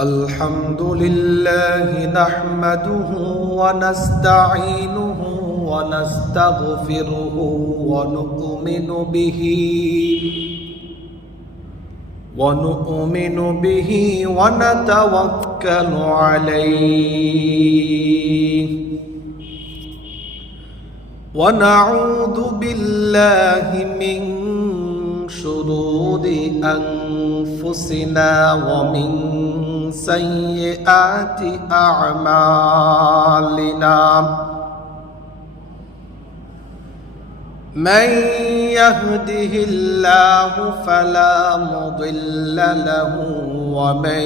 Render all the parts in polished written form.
الحمد لله نحمده ونستعينه ونستغفره ونؤمن به ونتوكل عليه ونعوذ بالله من شرور أنفسنا ومن سيئات أعمالنا من يهده الله فلا مضل له ومن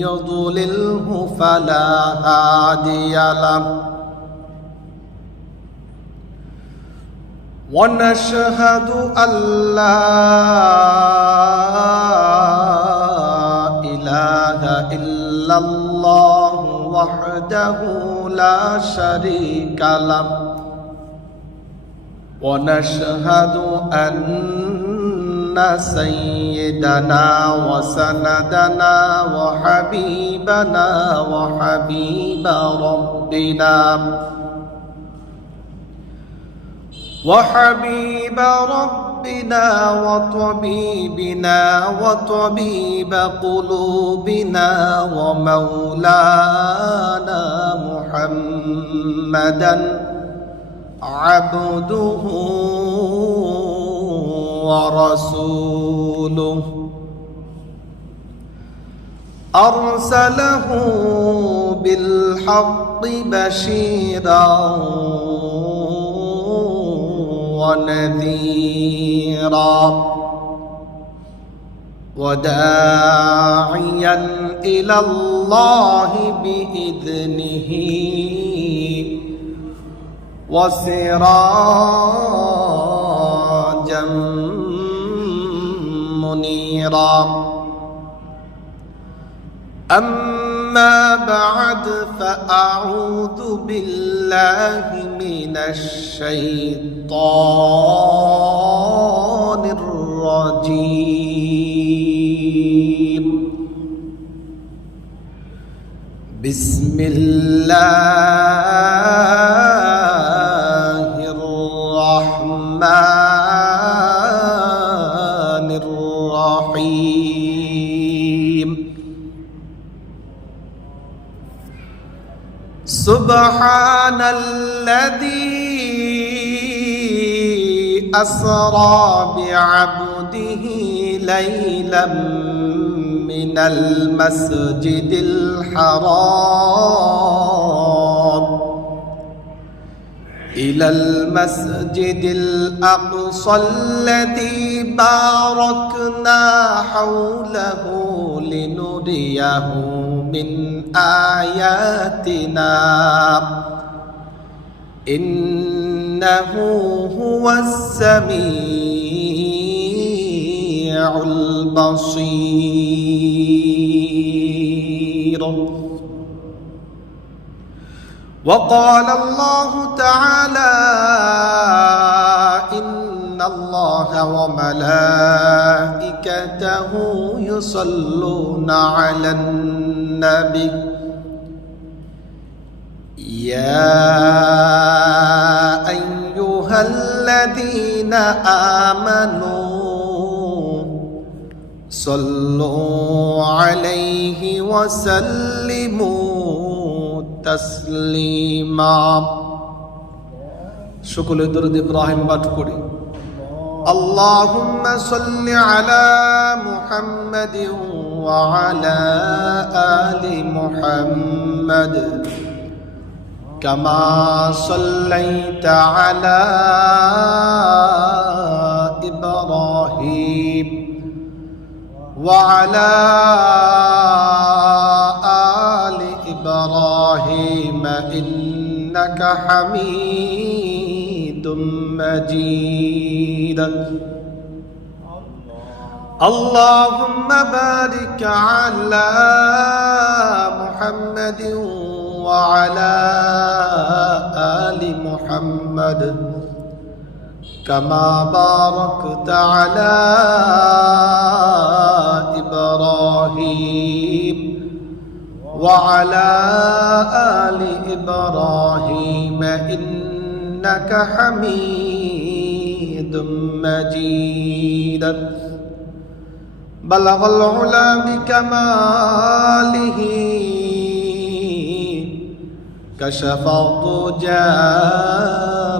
يضلله فلا هادي له ونشهد أن لا إله إلا الله وحده لا شريك له ونشهد أن سيدنا وسندنا وحبيبنا وحبيب ربنا وطبيبنا وطبيب قلوبنا ومولانا محمدا عبده ورسوله أرسله بالحق بشيرا ونذيرا وداعيا إلى الله بإذنه وسراجا منيرا أما بعد فأعوذ بالله من الشيطان الرجيم بسم الله الرحمن الرحيم سبحان الذي أسرى بعبده ليلا من المسجد الحرام إلى المسجد الأقصى الذي باركنا حوله لنريه من آياتنا إنه هو السميع البصير وقال الله تعالى إن الله وملائكته يصلون على النبي يا أيها الذين آمنوا صلوا عليه وسلموا تسليما شكر درود إبراهيم باتكوري اللهم صل على محمد وعلى آل محمد كما صليت على إبراهيم وعلى آل إبراهيم إنك حميد مجيد اللهم بارك على محمد وعلى آل محمد كما باركت على إبراهيم وعلى آل إبراهيم إنك حميد مجيد بلغ العلا بكماله كشف الضجى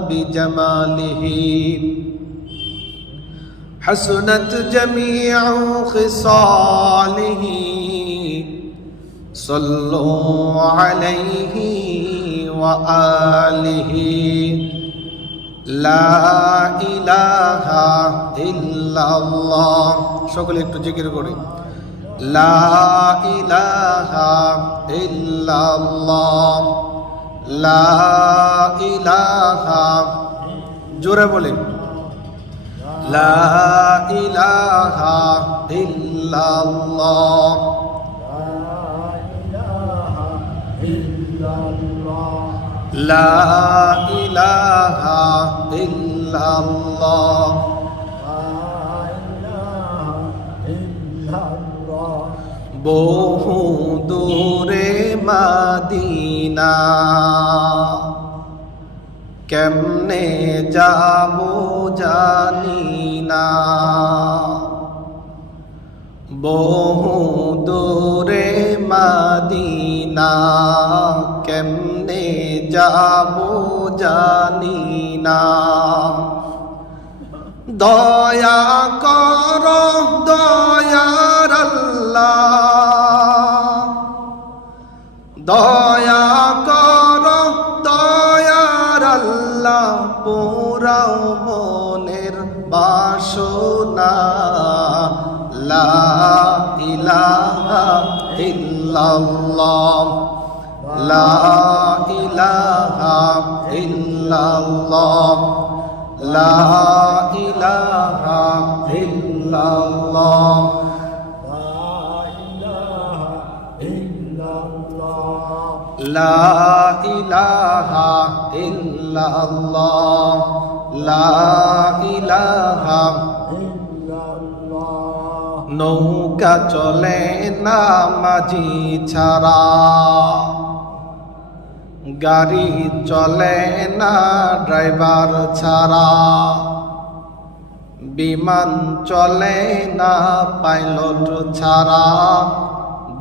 بجماله حسنت جميع خصاله صلوا عليه وآله لا إله إلا الله সকলে একটু জিকির করি লা ইলাহা ইল্লাল্লাহ লা ইলাহা জোরে বলেন লা ইলাহা ইল্লাল্লাহ লা ইলাহা ইল্লাল্লাহ বহু দূরে মদিনা কেমনে যাব জানি না বহু দূরে মদিনা কেমনে যাব জানি না দয়া কর দয়ার আল্লাহ দয়া কর দয়ার আল্লাহ পুরাও মনের বাসনা লা ইলাহা ইল্লাল্লাহ লা ইলাহা ইল্লাল্লাহ লা ইলাহা ইল্লাল্লাহ লা ইলাহা ইল্লাল্লাহ লা ইলাহা নৌকা চলে না মাঝি ছাড়া গাড়ি চলে না ড্রাইভার ছাড়া বিমান চলে না পাইলট ছাড়া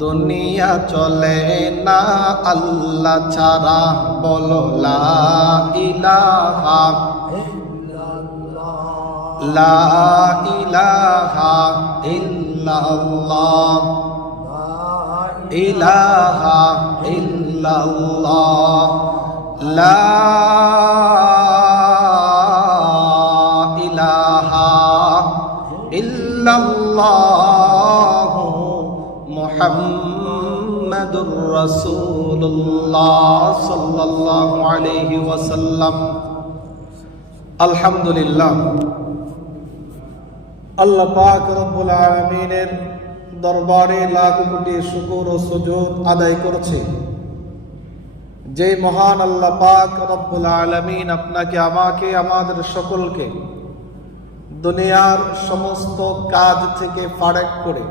দুনিয়া চলে না আল্লাহ ছাড়া বলো লা ইলাহা লা ইলাহা ইল্লাল্লাহ ইলাহা ইল্লাল্লাহ লা ইলাহা ইল্লাল্লাহ মুহাম্মাদুর রাসূলুল্লাহ সাল্লাল্লাহু আলাইহি ওয়াসাল্লাম আলহামদুলিল্লাহ আল্লাহ পাক রব্বুল আলামিনের দরবারে লাখ কোটি শুকর ও সুজুদ আদায় করছে যে মহান আল্লাহ পাক রব্বুল আলামিন আপনাকে আমাকে আমাদের সকলকে দুনিয়ার সমস্ত কাজ থেকে ফারাক করে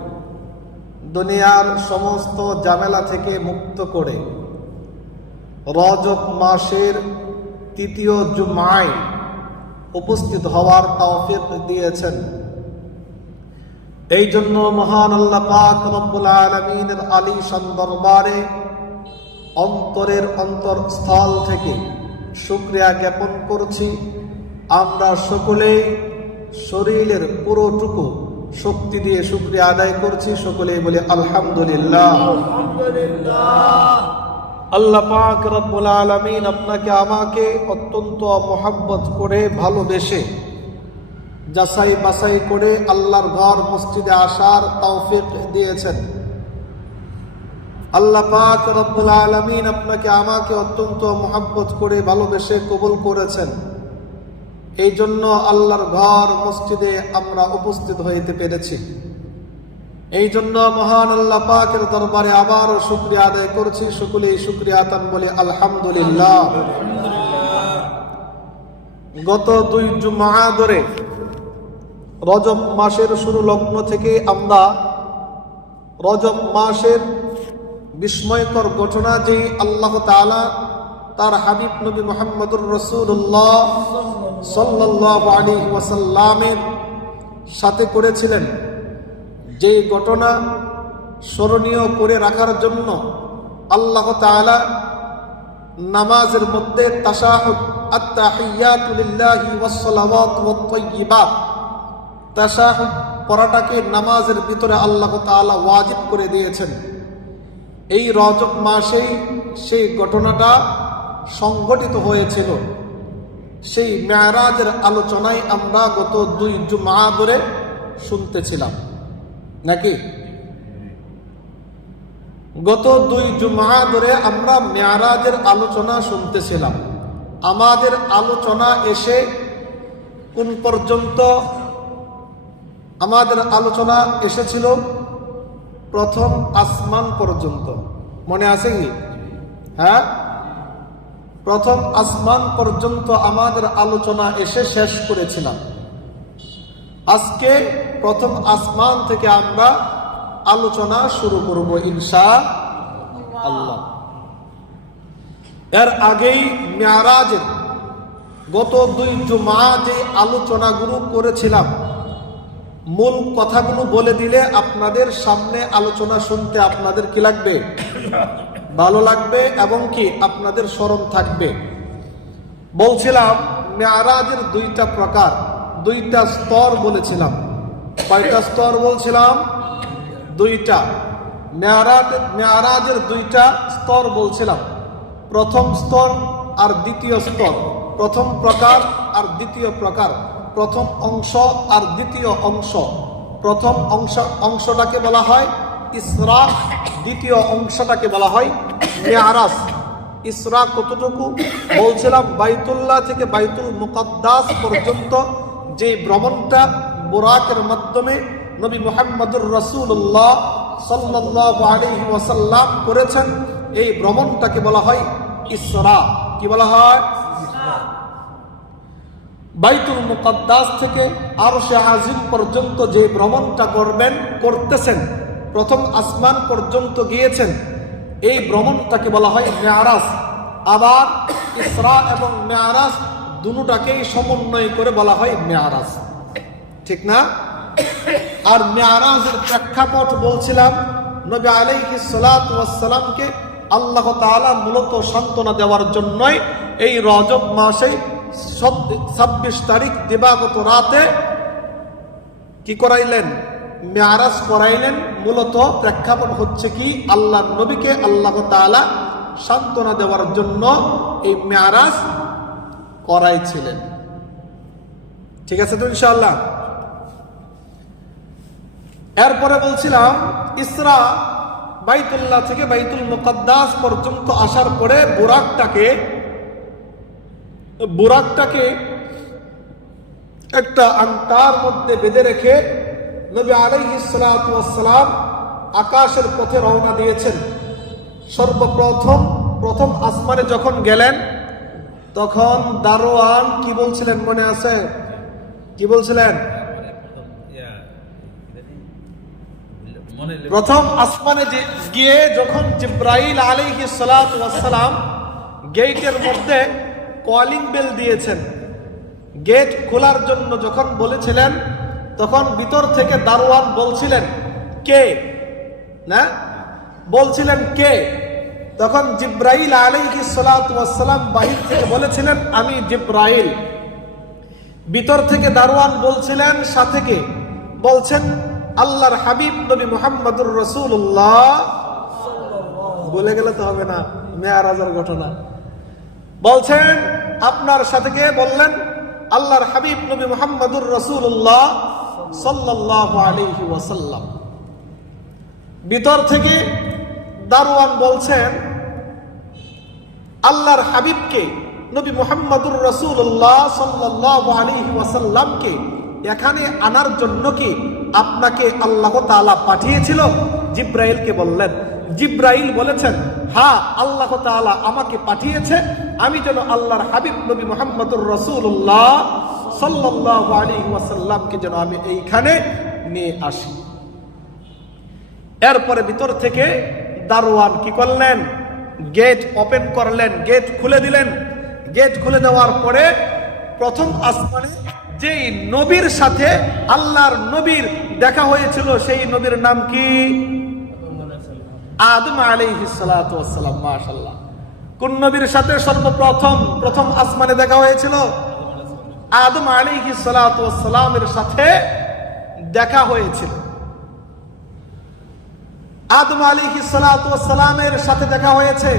দুনিয়ার সমস্ত ঝামেলা থেকে মুক্ত করে রজব মাসের তৃতীয় জুমায় উপস্থিত হওয়ার তৌফিক দিয়েছেন। এই জন্য মহান আল্লাহ পাক রব্বুল আলামিনের আলিশান দরবারে অন্তরের অন্তরস্থল থেকে শুকরিয়া জ্ঞাপন করছি। আমরা সকলে শরীরের পুরোটুকু শক্তি দিয়ে শুকরিয়া আদায় করছি। সকলেই বলে আলহামদুলিল্লাহ। আল্লাহ পাক রব্বুল আলামিন আপনাকে আমাকে অত্যন্ত মহব্বত করে ভালোবেসে যাচাই বাছাই করে আল্লাহর ঘর মসজিদে আসার তৌফিক দিয়েছেন। আল্লাহ পাক রব্বুল আলামিন আপনাকে আমাকে অত্যন্ত মহব্বত করে ভালোবেসে কবুল করেছেন। এই জন্য আল্লাহর ঘর মসজিদে আমরা উপস্থিত হইতে পেরেছি। এই জন্য মহান আল্লাহ পাকের দরবারে আবারও শুকরিয়া আদায় করছি। সকলেই শুকরিয়া আদান বলে আলহামদুলিল্লাহ। গত 2 জুমআ ধরে রজব মাসের শুরু লগ্ন থেকে আমরা রজব মাসের বিস্ময়কর ঘটনা, যে আল্লাহ তাআলা তার হাবিব নবী মুহাম্মদুর রাসূলুল্লাহ সাল্লাল্লাহু আলাইহি ওয়াসাল্লামের সাথে করেছিলেন, যে ঘটনা স্মরণীয় করে রাখার জন্য আল্লাহ তাআলা নামাজের মধ্যে তাশাহুদ, আত-তাহিয়াতু লিল্লাহি ওয়াস-সালাওয়াতু ওয়াত-তাইয়্যিবাত, তাশাহুদ পড়াটাকে নামাজের ভিতরে আল্লাহ তাআলা ওয়াজিব করে দিয়েছেন। এই রজব মাসেই সেই ঘটনাটা সংঘটিত হয়েছিল। সেই মেরাজের আলোচনায় আমরা গত 2 জুমআ ধরে শুনতেছিলাম নাকি? গত 2 জুমআ ধরে আমরা মেরাজের আলোচনা শুনতেছিলাম। আমাদের আলোচনা এসে কোন পর্যন্ত? আমাদের আলোচনা এসেছিল প্রথম আসমান পর্যন্ত। মনে আছে কি? হ্যাঁ, প্রথম আসমান পর্যন্ত আমাদের আলোচনা এসে শেষ করেছিলাম। আজকে প্রথম আসমান থেকে আমরা আলোচনা শুরু করব ইনশাআল্লাহ। এর আগেই মেরাজের গত 2 জুমআ যে আলোচনাগুলো করেছিলাম, মূল কথাগুলো বলে দিলে আপনাদের সামনে আলোচনা শুনতে আপনাদের কি লাগবে? ভালো লাগবে এবং কি আপনাদের স্মরণ থাকবে। বলছিলাম মেরাজের 2টা প্রকার, 2টা স্তর বলেছিলাম। কয়টা স্তর বলছিলাম? 2টা। মেরাজের 2টা স্তর বলছিলাম। প্রথম স্তর আর দ্বিতীয় স্তর, প্রথম প্রকার আর দ্বিতীয় প্রকার, প্রথম অংশ আর দ্বিতীয় অংশ। প্রথম অংশটাকে বলা হয় ইসরা, দ্বিতীয় অংশটাকে বলা হয় মেরাজ। ইসরা কতটুকু বলছিলাম? বাইতুল্লাহ থেকে বাইতুল মুকাদ্দাস পর্যন্ত যে ভ্রমণটা বুরাকের মাধ্যমে নবী মুহাম্মদুর রাসূলুল্লাহ সাল্লাল্লাহু আলাইহি ওয়াসাল্লাম করেছেন, এই ভ্রমণটাকে বলা হয় ইসরা। কি বলা হয়? বাইতুল মুকাদ্দাস থেকে আরশে আজিম পর্যন্ত যে ভ্রমণটা করতেছেন, প্রথম আসমান পর্যন্ত গিয়েছেন, এই ভ্রমণটাকে বলা হয় মেরাজ। আবার ইসরা এবং মেরাজ দুটোটাকেই সমন্বয় করে বলা হয় মেরাজ, ঠিক না? আর মেরাজের প্রেক্ষাপট বলছিলাম, নবী আলাইহিস সালাতু ওয়াস সালামকে আল্লাহ তাআলা মূলত সান্ত্বনা দেওয়ার জন্যই এই রজব মাসে 26 তারিখ দিবাগত রাতে কি করাইলেন? মেরাজ করাইলেন। মূলত প্রেক্ষাপট হচ্ছে কি, আল্লাহর নবীকে আল্লাহ তাআলা সান্ত্বনা দেওয়ার জন্য এই মেরাজ করাইছিলেন। ঠিক আছে তো ইনশাআল্লাহ? এরপরে বলছিলাম ইসরা, বাইতুল্লাহ থেকে বাইতুল মুকাদ্দাস পর্যন্ত আসার পরে বুরাকটাকে একটা আংটার মধ্যে বেঁধে রেখে নবী আলাইহিস সালাতু ওয়াস সালাম আকাশের পথে রওনা দিয়েছেন। প্রথম আসমানে যখন গেলেন, তখন দারোয়ান কি বলছিলেন মনে আছে? কি বলছিলেন? প্রথম আসমানে গিয়ে যখন জিব্রাইল আলাইহিস সালাতু ওয়াস সালাম গেটের মধ্যে কলিং বেল দিয়েছেন, গেট খোলার জন্য যখন বলেছিলেন, তখন ভিতর থেকে দারোয়ান বলছিলেন কে? না, বলছিলেন কে? তখন জিব্রাইল আলাইহিস সালাতু ওয়াস সালাম বাহির থেকে বলেছিলেন আমি জিব্রাইল। ভিতর থেকে দারোয়ান বলছিলেন সাথে কে? বলছেন আল্লাহর হাবিব নবী মুহাম্মদুর রাসূলুল্লাহ। বলে গেলে তো হবে না, মেরাজের ঘটনা বলছেন। আপনার সাথে কে? বললেন আল্লাহর হাবিব নবী মুহাম্মদুর রাসূলুল্লাহ সাল্লাল্লাহু আলাইহি ওয়াসাল্লাম। ভিতর থেকে দারোয়ান বলছেন আল্লাহর হাবিবকে নবী মুহাম্মদুর রাসূলুল্লাহ সাল্লাল্লাহু আলাইহি ওয়াসাল্লামকে এখানে আনার জন্য কি আপনাকে আল্লাহ তাআলা পাঠিয়েছিল? জিব্রাইলকে বললেন। জিব্রাইল বলেছেন হ্যাঁ, আল্লাহ তাআলা আমাকে পাঠিয়েছে আমি যেন আল্লাহর হাবিব নবী মুহাম্মদুর রাসূলুল্লাহ সাল্লাল্লাহু আলাইহি ওয়াসাল্লামকে যেন আমি এইখানে নিয়ে আসি। এরপরে ভিতর থেকে দারোয়ান কি করলেন, গেট ওপেন করলেন, গেট খুলে দিলেন। গেট খুলে দেওয়ার পরে প্রথম আসমানে যেই নবীর সাথে আল্লাহর নবীর দেখা হয়েছিল সেই নবীর নাম কি? আদম আলাইহিস সালাতু ওয়াস সালাম। মাশাআল্লাহ। কোন নবীর সাথে প্রথম আসমানে দেখা হয়েছিল? আদম আলাইহিস সালাতু ওয়াস সালামের সাথে দেখা হয়েছিল। আদম আলাইহিস সালাতু ওয়াস সালামের সাথে দেখা হয়েছে।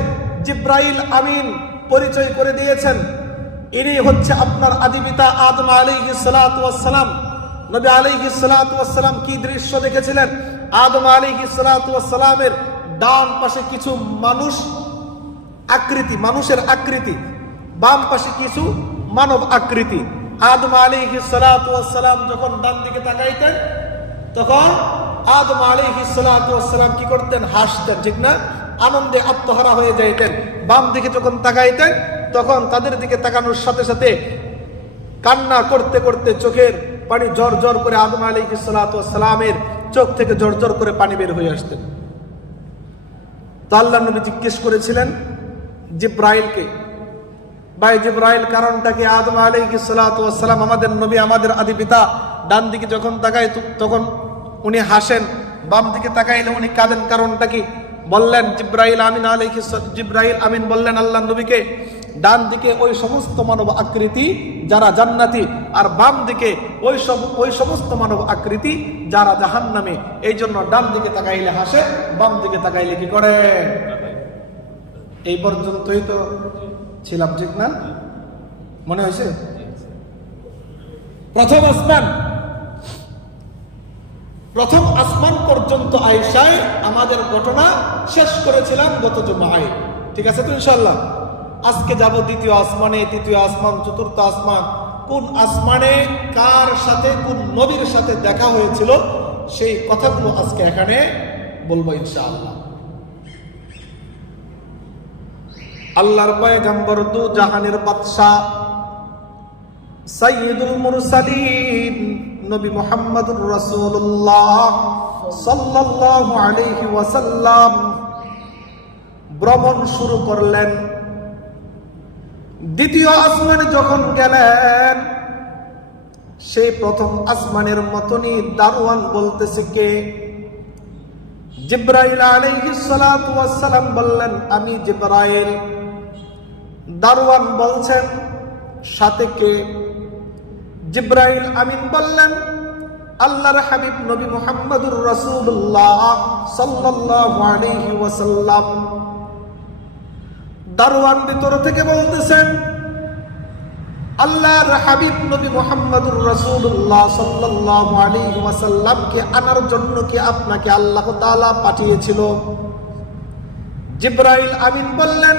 জিবরাইল আমিন পরিচয় করে দিয়েছেন, ইনি হচ্ছে আপনার আদি পিতা আদম আলাইহিস সালাতু ওয়াস সালাম। নবী আলাইহিস সালাতু ওয়াস সালাম কি দৃশ্য দেখেছিলেন? আদম আলাইহিস সালাতু ওয়াস সালামের ডান পাশে কিছু মানুষের আকৃতি, বাম পাশে কিছু মানব আকৃতি। আদম আলাইহিস সালাতু ওয়াস সালাম যখন ডান দিকে তাকাইতেন তখন আদম আলাইহিস সালাতু ওয়াস সালাম কি করতেন? হাসতেন, ঠিক না? আনন্দে আত্মহারা হয়ে যাইতেন। বাম দিকে যখন তাকাইতেন তখন তাদের দিকে তাকানোর সাথে সাথে কান্না করতে করতে চোখের পানি জর করে আদম আলাইহিস সালাতু ওয়াস সালামের চোখ থেকে জর করে পানি বের হয়ে আসতেন। তো আল্লাহর নবী জিজ্ঞেস করেছিলেন জিবরাইলকে, ভাই জিবরাইল, কারণটা কি? আদম আলাইহিস সালাতু ওয়াস সালাম আমাদের নবী, আমাদের আদি পিতা, ডান দিকে যখন তাকায় তখন উনি হাসেন, বাম দিকে তাকাইলে উনি কাঁদেন, কারণটা কি? বললেন জিবরাইল আমিন বললেন আল্লাহর নবীকে, ডান দিকে ওই সমস্ত মানব আকৃতি যারা জান্নাতি, আর বাম দিকে ওই সমস্ত মানব আকৃতি যারা জাহান্নামী। এই জন্য ডান দিকে তাকাইলে হাসে, বাম দিকে তাকাইলে কি করে? এই পর্যন্তই তো ছিলাম, ঠিক না? মনে হয়েছে? প্রথম আসমান পর্যন্ত আয়েশায় আমাদের ঘটনা শেষ করেছিলাম গত জুমায়, ঠিক আছে তো ইনশাআল্লাহ? আজকে যাব দ্বিতীয় আসমানে, তৃতীয় আসমান, চতুর্থ আসমান। কোন আসমানে কার সাথে, কোন নবীর সাথে দেখা হয়েছিল সেই কথাগুলো আজকে এখানে বলবো ইনশাআল্লাহ। আল্লাহর পয়গম্বর, দু জাহানের বাদশা, সাইয়্যিদুল মুরসালিন নবী মুহাম্মদুর রাসূলুল্লাহ সাল্লাল্লাহু আলাইহি ওয়াসাল্লাম ভ্রমণ শুরু করলেন। দ্বিতীয় আসমানে যখন গেলেন, সেই প্রথম আসমানের মতনই দারওয়ান বলতেছে কে? জিবরাইল আলাইহিস সালাতু ওয়াস সালাম বললেন, আমি জিবরাইল। দারওয়ান বলছেন, সাথে কে? জিবরাইল আমিন বললেন, আল্লাহর হাবিব নবী মুহাম্মদুর রাসূলুল্লাহ সাল্লাল্লাহু আলাইহি ওয়াসাল্লাম। দারওয়ান ভিতর থেকে বলতেছেন, আল্লাহর হাবিব নবী মুহাম্মদুর রাসূলুল্লাহ সাল্লাল্লাহু আলাইহি ওয়াসাল্লামকে আনার জন্য কি আপনাকে আল্লাহ তাআলা পাঠিয়েছিল? জিবরাইল আমিন বললেন,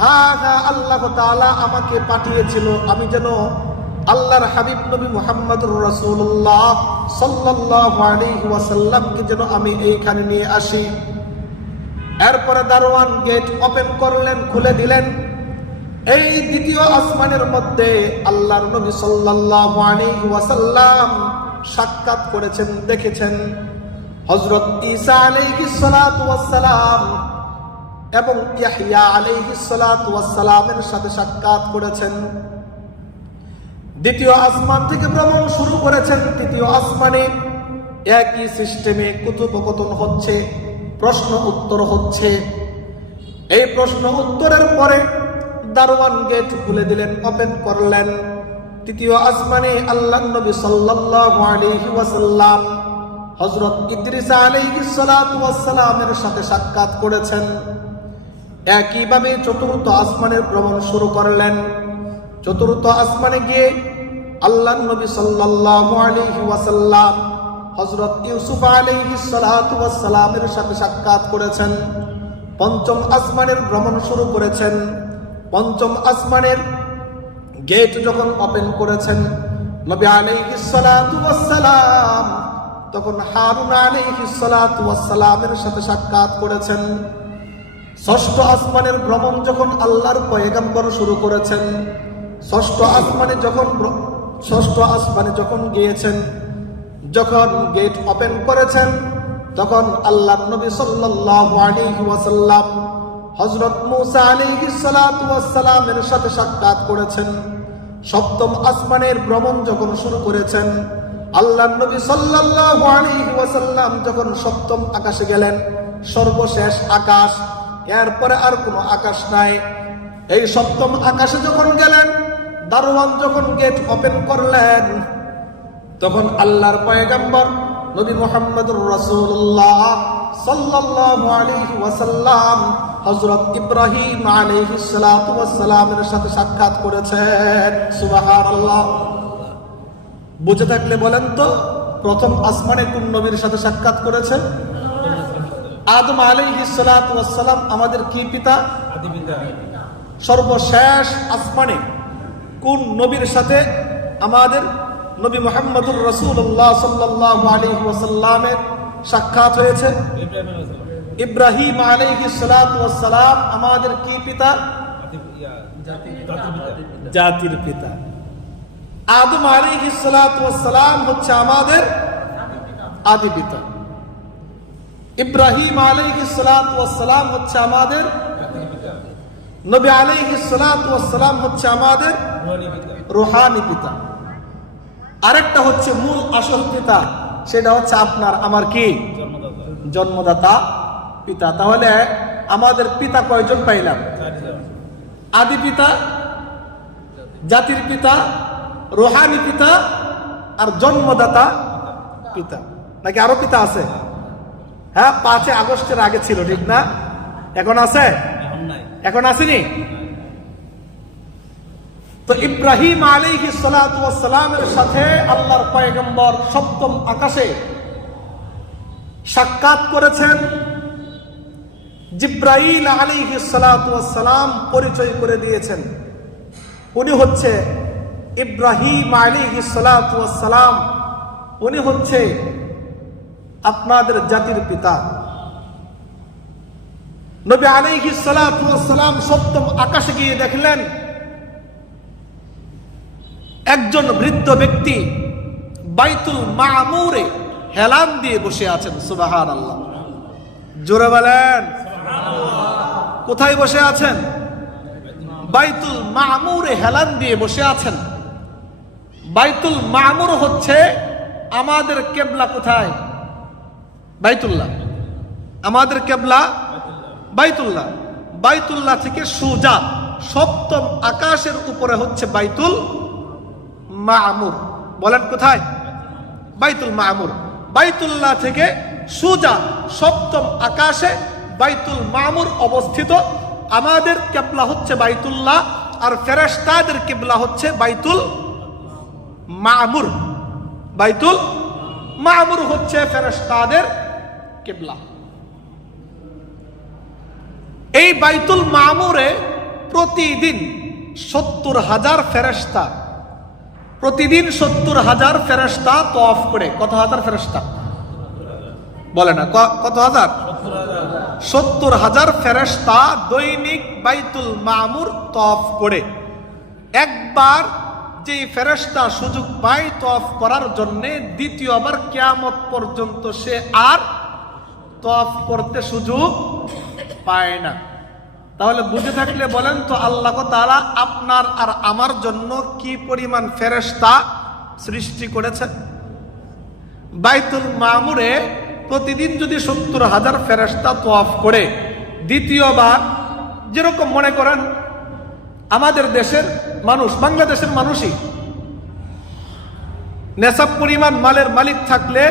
হ্যাঁ, আল্লাহ তাআলা আমাকে পাঠিয়েছিল, আমি যেন আল্লাহর হাবিব নবী মুহাম্মদুর রাসূলুল্লাহ সাল্লাল্লাহু আলাইহি ওয়াসাল্লামকে যেন আমি এইখানে নিয়ে আসি। এরপরে দারওয়ান গেট ওপেন করলেন, খুলে দিলেন। এই দ্বিতীয় আসমানের মধ্যে আল্লাহর নবী সাল্লাল্লাহু আলাইহি ওয়াসাল্লাম সাক্ষাৎ করেছেন, দেখেছেন। হযরত ঈসা আলাইহিস সালাতু ওয়াস সালাম এবং ইয়াহইয়া আলাইহিস সালাতু ওয়াস সালামের সাথে সাক্ষাৎ করেছেন। দ্বিতীয় আসমান থেকে ভ্রমণ শুরু করেছেন। তৃতীয় আসমানে একই সিস্টেমে কথোপকথন হচ্ছে, প্রশ্ন উত্তর হচ্ছে। এই প্রশ্ন উত্তরের পরে দারওয়ান গেট খুলে দিলেন, ওপেন করলেন। তৃতীয় আসমানে আল্লাহর নবী সাল্লাল্লাহু আলাইহি ওয়াসাল্লাম হযরত ইদ্রিস আলাইহিস সালাতু ওয়াস সালামের সাথে সাক্ষাৎ করেছেন। একইভাবে চতুর্থ আসমানের ভ্রমণ শুরু করলেন। চতুর্থ আসমানে গিয়ে আল্লাহর নবী সাল্লাল্লাহু আলাইহি ওয়াসাল্লাম হযরত ইউসুফ আলাইহিস সালাতু ওয়াস সালামের সাথে সাক্ষাৎ করেছেন। পঞ্চম আসমানের ভ্রমণ শুরু করেছেন। পঞ্চম আসমানের গেট যখন ওপেন করেছেন নবী আলাইহিস সালাতু ওয়াস সালাম তখন হারুন আলাইহিস সালাতু ওয়াস সালামের সাথে সাক্ষাৎ করেছেন। ষষ্ঠ আসমানের ভ্রমণ যখন আল্লাহর পয়গম্বর শুরু করেছেন, ষষ্ঠ আসমানে যখন গিয়েছেন, যখন গেট ওপেন করেছেন, তখন আল্লাহর নবী সাল্লাল্লাহু আলাইহি ওয়াসাল্লাম হযরত মূসা আলাইহিস সালাতু ওয়াস সালামের সাথে সাক্ষাৎ করেছেন। সপ্তম আসমানের ভ্রমণ যখন শুরু করেছেন, আল্লাহর নবী সাল্লাল্লাহু আলাইহি ওয়াসাল্লাম যখন সপ্তম আকাশে গেলেন, সর্বশেষ আকাশ, এরপরে আর কোনো আকাশ নাই। এই সপ্তম আকাশে যখন গেলেন, দারওয়ান যখন গেট ওপেন করলেন, তখন আল্লাহর পয়গম্বর নবী মুহাম্মদুর রাসূলুল্লাহ সাল্লাল্লাহু আলাইহি ওয়াসাল্লাম হযরত ইব্রাহিম আলাইহিস সালাতু ওয়াস সালামের সাথে সাক্ষাৎ করেছেন। সুবহানাল্লাহ। বুঝে থাকলে বলেন তো, প্রথম আসমানে কোন নবীর সাথে সাক্ষাৎ করেছেন? আদম আলাইহিস সালাতু ওয়াস সালাম আমাদের কি পিতা? আদি পিতা। সর্বশেষ আসমানে কোন নবীর সাথে আমাদের নবী মুহাম্মদুর রাসূলুল্লাহ সাল্লাল্লাহু আলাইহি ওয়াসাল্লামের সাক্ষাৎ হয়েছে? ইব্রাহিম আলাইহিস সালাতু ওয়াস সালাম আমাদের কি পিতা? জাতির পিতা। আদম আলাইহিস সালাতু ওয়াস সালাম হচ্ছে আমাদের আদি পিতা। ইব্রাহিম আলাইহিস সালাতু ওয়াস সালাম হচ্ছে আমাদের নবী আলাইহিস সালাতু ওয়াস সালাম হচ্ছে আমাদের রূহানি পিতা। আরেকটা হচ্ছে মূল আসল পিতা, সেটা হচ্ছে আপনার আমার কি? জন্মদাতা পিতা। তাহলে আমাদের পিতা কয়জন পাইলাম? আদি পিতা, জাতির পিতা, রূহানি পিতা আর জন্মদাতা পিতা। নাকি আরো পিতা আছে? হ্যাঁ, 5 আগস্টের আগে ছিল, ঠিক না? এখন আছে? এখন আসেনি? তো ইব্রাহিম আলাইহিস সালাতু ওয়াস সালামের সাথে আল্লাহর পয়গম্বর সপ্তম আকাশে সাক্ষাৎ করেছেন। জিব্রাইল আলাইহিস সালাতু ওয়াস সালাম পরিচয় করে দিয়েছেন, উনি হচ্ছে ইব্রাহিম আলাইহিস সালাতু ওয়াস সালাম, উনি হচ্ছে আপনাদের জাতির পিতা। নবী আলাইহিস সালাতু ওয়াস সালাম সপ্তম আকাশে গিয়ে দেখলেন একজন বৃদ্ধ ব্যক্তি বাইতুল মামুরে হেলান দিয়ে বসে আছেন। সুবহানাল্লাহ। জোরে বলেন সুবহানাল্লাহ। কোথায় বসে আছেন? বাইতুল মামুরে হেলান দিয়ে বসে আছেন। বাইতুল মামুর হচ্ছে আমাদের কিবলা। কোথায়? বাইতুল্লাহ। আমাদের কিবলা বাইতুল্লাহ। বাইতুল্লাহ থেকে সোজা সপ্তম আকাশের উপরে হচ্ছে বাইতুল মামুর। বলেন কোথায়? বাইতুল মামুর। বাইতুল্লাহ থেকে সোজা সপ্তম আকাশে বাইতুল মামুর অবস্থিত। আমাদের কিবলা হচ্ছে বাইতুল্লাহ, আর ফেরেশতাদের কিবলা হচ্ছে বাইতুল মামুর। বাইতুল মামুর হচ্ছে ফেরেশতাদের কিবলা। এই বাইতুল মামুরে প্রতিদিন 70,000 ফেরেশতা, প্রতিদিন 70,000 ফেরেশতা তওয়াফ করে। কত হাজার ফেরেশতা? বলে না, কত হাজার? 70,000 ফেরেশতা দৈনিক বাইতুল মামুর তওয়াফ করে। একবার যে ফেরেশতা সুযোগ পায় তওয়াফ করার জন্য, দ্বিতীয়বার কিয়ামত পর্যন্ত সে আর তওয়াফ করতে সুযোগ পায় না। তাহলে বুঝে থাকলে বলেন তো, আল্লাহ তাআলা আপনার আর আমার জন্য কি পরিমাণ ফেরেশতা সৃষ্টি করেছে। বাইতুল মামুরে প্রতিদিন যদি 70,000 ফেরেশতা তওয়াফ করে, দ্বিতীয়বার যেরকম মনে করেন আমাদের দেশের মানুষ, বাংলাদেশের মানুষই নেশাব পরিমাণ মালের মালিক থাকলে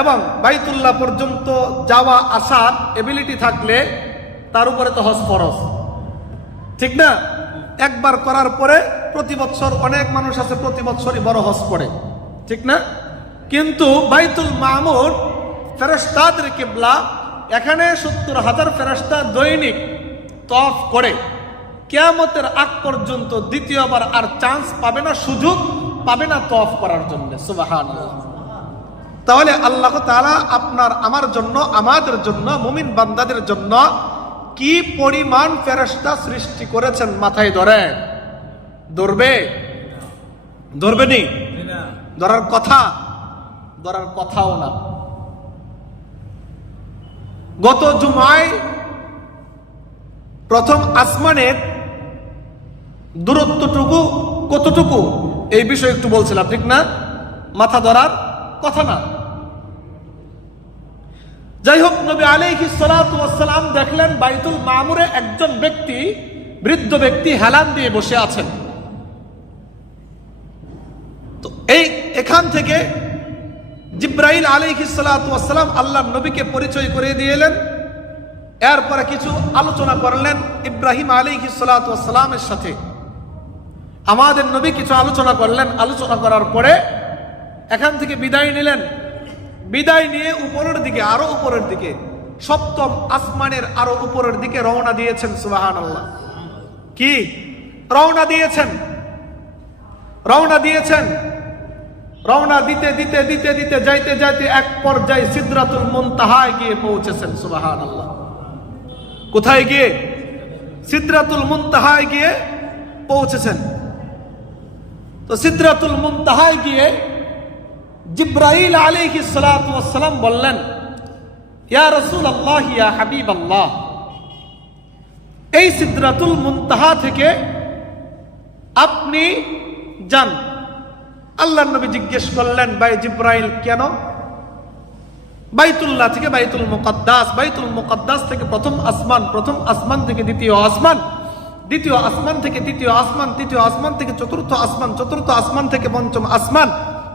এবং বাইতুল্লাহ পর্যন্ত যাওয়া আসার এবিলিটি থাকলে তার উপরে তো হজ ফরজ, ঠিক না? একবার করার পরে প্রতি বছর অনেক মানুষ আছে প্রতি বছরই বড় হজ পড়ে, ঠিক না? কিন্তু বাইতুল মামুর ফেরেশতাদের কিবলা, এখানে 70,000 ফেরেশতা দৈনিক তওয়াফ করে। কিয়ামতের আগ পর্যন্ত দ্বিতীয়বার আর চান্স পাবে না, সুযোগ পাবে না তওয়াফ করার জন্য। সুবহানাল্লাহ। তাহলে আল্লাহ তাআলা আপনার আমার জন্য, আমাদের জন্য, মুমিন বান্দাদের জন্য কি পরিমাণ ফেরেশতা সৃষ্টি করেছেন মাথায় ধরে? ধরবে? ধরবে নি? ধরার কথা? ধরার কথাও না। গত জুমায় প্রথম আসমানের দূরত্বটুকু কতটুকু এই বিষয়ে একটু বলছিলাম, ঠিক না? মাথা ধরার কথা না। যাই হোক, নবী আলাইহিস সালাতু ওয়াস সালাম দেখলেন বাইতুল মামুরে একজন ব্যক্তি, বৃদ্ধ ব্যক্তি হেলান দিয়ে বসে আছেন। তো এখান থেকে জিব্রাইল আলাইহিস সালাতু ওয়াস সালাম আল্লাহর নবীকে পরিচয় করে দিলেন। এরপরে কিছু আলোচনা করলেন ইব্রাহিম আলাইহিস সালাতু ওয়াস সালামের সাথে। আমাদের নবী কিছু আলোচনা করলেন। আলোচনা করার পরে এখান থেকে বিদায় নিলেন। বিদায় নিয়ে উপরের দিকে, আরো উপরের দিকে, সপ্তম আসমানের আরো উপরের দিকে রওনা দিয়েছেন। সুবহানাল্লাহ। কি রওনা দিয়েছেন? রওনা দিয়েছেন। রওনা দিতে দিতে দিতে দিতে যাইতে যাইতে এক পর্যায়ে সিদরাতুল মুনতাহায় গিয়ে পৌঁছেছেন। সুবহানাল্লাহ। কোথায় গিয়ে? সিদরাতুল মুনতাহায় গিয়ে পৌঁছেছেন। তো সিদরাতুল মুনতাহায় গিয়ে জিব্রাইল আলাইহিস সালাতু ওয়াস সালাম বললেন, ইয়া রাসূলুল্লাহ, ইয়া হাবিবাল্লাহ, এই সিদরাতুল মুনতাহা থেকে আপনি যান। আল্লাহর নবী জিজ্ঞেস করলেন, ভাই জিব্রাইল কেন? বাইতুল্লাহ থেকে বাইতুল মুকাদ্দাস, বাইতুল মুকাদ্দাস থেকে প্রথম আসমান, প্রথম আসমান থেকে দ্বিতীয় আসমান, দ্বিতীয় আসমান থেকে তৃতীয় আসমান, তৃতীয় আসমান থেকে চতুর্থ আসমান, চতুর্থ আসমান থেকে পঞ্চম আসমান,